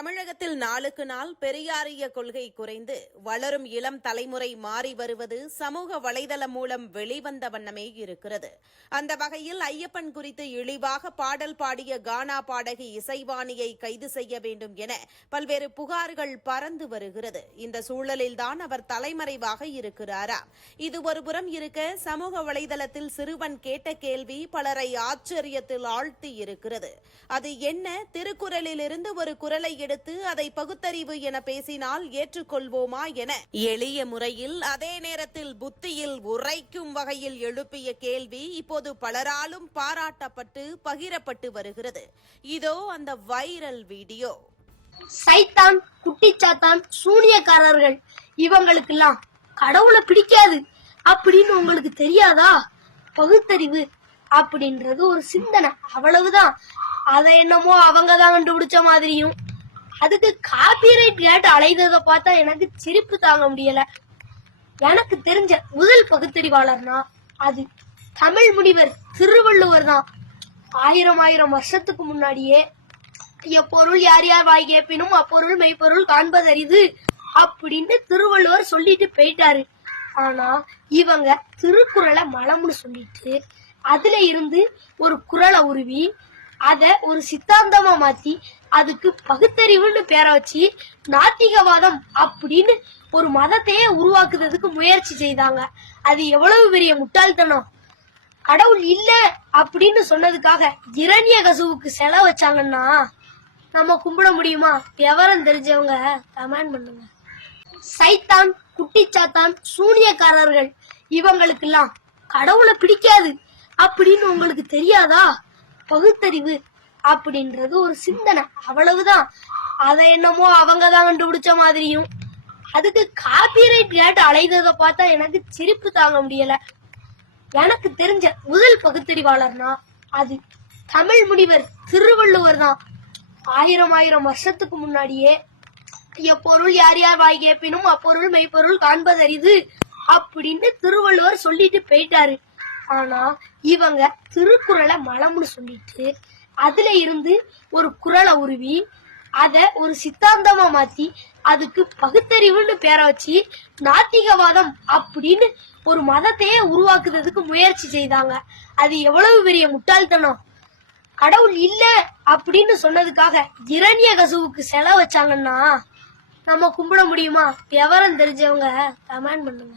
தமிழகத்தில் நாளுக்கு நாள் பெரியாரிய கொள்கை குறைந்து வளரும் இளம் தலைமுறை மாறி வருவது சமூக வலைதளம் மூலம் வெளிவந்த வண்ணமே இருக்கிறது. அந்த வகையில் ஐயப்பன் குறித்து இழிவாக பாடல் பாடிய கானா பாடகி இசைவாணியை கைது செய்ய வேண்டும் என பல்வேறு புகார்கள் பறந்து வருகிறது. இந்த சூழலில்தான் அவர் தலைமறைவாக இருக்கிறாராம் இது ஒருபுறம் இருக்க சமூக வலைதளத்தில் சிறுவன் கேட்ட கேள்வி பலரை ஆச்சரியத்தில் ஆழ்த்தி இருக்கிறது. அது என்ன? திருக்குறளிலிருந்து ஒரு குரலை எடுத்து அதை பகுத்தறிவு என பேசினால் ஏற்றுக்கொள்வோமா என. எளிய முறையில் அதே நேரத்தில் புத்தியில் உரைக்கும் வகையில் எழுப்பிய கேள்வி இப்போது பலராலும் பாராட்டப்பட்டு பகிரப்பட்டு வருகிறது. இதோ அந்த வைரல் வீடியோ. சைத்தான் குட்டிச்சாத்தான் சூனியக்காரர்கள் இவங்களுக்கெல்லாம் கடவுளை பிடிக்காது அப்படின்னு உங்களுக்கு தெரியாதா? பகுத்தறிவு அப்படின்றது ஒரு சிந்தனை. அவ்வளவுதான். அதை என்னமோ அவங்கதான் கண்டுபிடிச்ச மாதிரியும். அதுக்கு காப்பிரைட் கேட்டு அலைந்ததை பார்த்தா எனக்கு சிரிப்பு தாங்க முடியல. எனக்கு தெரிஞ்ச முதல் பகுத்தறிவாளர்னா அது தமிழ் முனிவர் திருவள்ளுவர் தான். ஆயிரம் ஆயிரம் வருஷத்துக்கு முன்னாடியே எப்பொருள் யார் யார் வாய் கேட்பினும் அப்பொருள் மெய்ப்பொருள் காண்பதறிது அப்படின்னு திருவள்ளுவர் சொல்லிட்டு போயிட்டாரு. ஆனா இவங்க திருக்குறளை மலம்னு சொல்லிட்டு அதுல இருந்து ஒரு குறளை உருவி அத ஒரு சித்தாந்தமா மாத்தி அதுக்கு பகுத்தறிவுன்னு பேரை வச்சு நாத்திகவாதம் அப்படின்னு ஒரு மதத்தையே உருவாக்குறதுக்கு முயற்சி செய்தாங்க. அது எவ்வளவு பெரிய முட்டாள்தனம். கடவுள் இல்ல அப்படின்னு சொன்னதுக்காக இரணிய கசுவுக்கு செலவு வச்சாங்கன்னா நம்ம கும்பிட முடியுமா? விவரம் தெரிஞ்சவங்க கமெண்ட் பண்ணுங்க. சைத்தான் குட்டிச்சாத்தான் சூனியக்காரர்கள் இவங்களுக்கெல்லாம் கடவுளை பிடிக்காது அப்படின்னு உங்களுக்கு தெரியாதா? பகுத்தறிவு அப்படின்றது ஒரு சிந்தனை. அவ்வளவுதான். அதை என்னமோ அவங்க தான் கண்டுபிடிச்ச மாதிரியும். அதுக்கு காப்பிரைட் கேட்டு அலைந்ததை பார்த்தா எனக்கு சிரிப்பு தாங்க முடியல. எனக்கு தெரிஞ்ச முதல் பகுத்தறிவாளர்னா அது தமிழ் முனிவர் திருவள்ளுவர் தான். ஆயிரம் ஆயிரம் வருஷத்துக்கு முன்னாடியே எப்பொருள் யார் யார் வாய் கேட்பினும் அப்பொருள் மெய்ப்பொருள் காண்பதறிது அப்படின்னு திருவள்ளுவர் சொல்லிட்டு போயிட்டாரு. ஆனா இவங்க திருக்குறளை மலம்னு சொல்லிட்டு அதுல இருந்து ஒரு குறளை உருவி அத ஒரு சித்தாந்தமா மாத்தி அதுக்கு பகுத்தறிவுன்னு பேரை வச்சு நாத்திகவாதம் அப்படின்னு ஒரு மதத்தையே உருவாக்குறதுக்கு முயற்சி செய்தாங்க. அது எவ்வளவு பெரிய முட்டாள்தனம்? கடவுள் இல்ல அப்படின்னு சொன்னதுக்காக இரணிய கசுவுக்கு செலவு வச்சாங்கன்னா நம்ம கும்பிட முடியுமா? விவரம் தெரிஞ்சவங்க கமெண்ட் பண்ணுங்க.